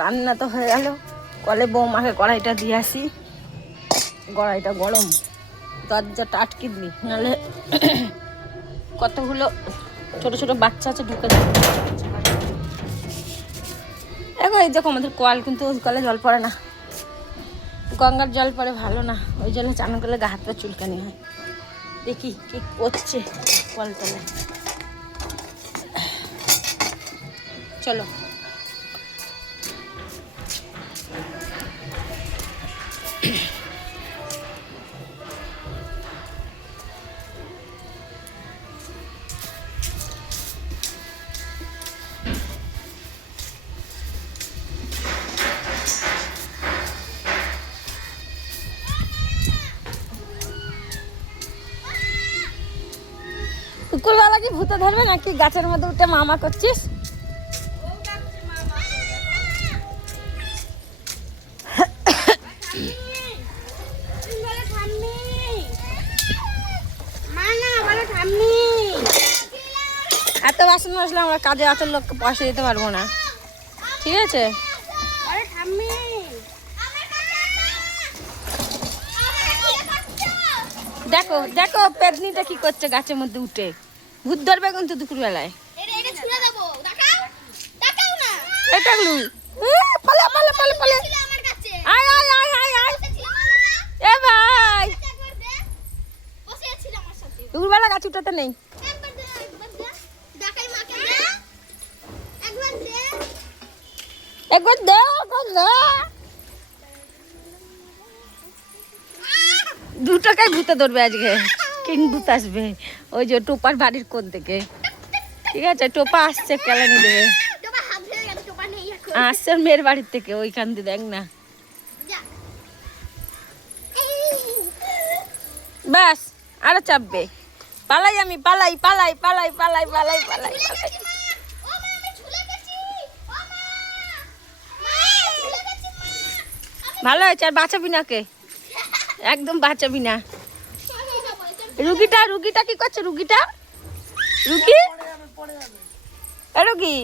রান্না তো হয়ে গেল। কলে বৌমাকে কড়াইটা দিয়ে আসি। কড়াইটা গরম, দরজাটা আটকে দিই, নাহলে কতগুলো ছোট ছোট বাচ্চা আছে ঢুকে যাবে। দেখো এই দেখো আমাদের কল, কিন্তু ওই কলে জল পড়ে না, গঙ্গার জল পড়ে ভালো না, ওই জলে চান করলে গা হাত পা চুলকানি হয়। দেখি কি করছে কলতলে। চলো কুকুরওয়ালা কি ভূতে ধরবে নাকি? গাছের মধ্যে উঠে মামা করছিস? এত বাসন আসলে আমরা কাজে হাতের লোককে পয়সা দিতে পারবো না, ঠিক আছে? দেখো দেখো পেদনিটা কি করছে গাছের মধ্যে উঠে, ভূত ধরবে কিন্তু দুপুর বেলায়। দুপুরবেলা গাছ উঠাতে নেই। একবার দুটাকে ভূতে ধরবে আজকে। কিং ভূত আসবে, ওই যে টোপার বাড়ির কোন থেকে, ঠিক আছে? টোপা আসছে, কেলানি দেবে। আসছে মেয়ের বাড়ির থেকে, ওইখান দিয়ে দেখ না। বাস আরো চাপবে। পালাই আমি, পালাই পালাই পালাই পালাই পালাই পালাই পালাই। ভালো হয়েছে, আর বাঁচাবি না কে, একদম বাঁচাবি না। রুগীটা কি করছে? রুগী রুগী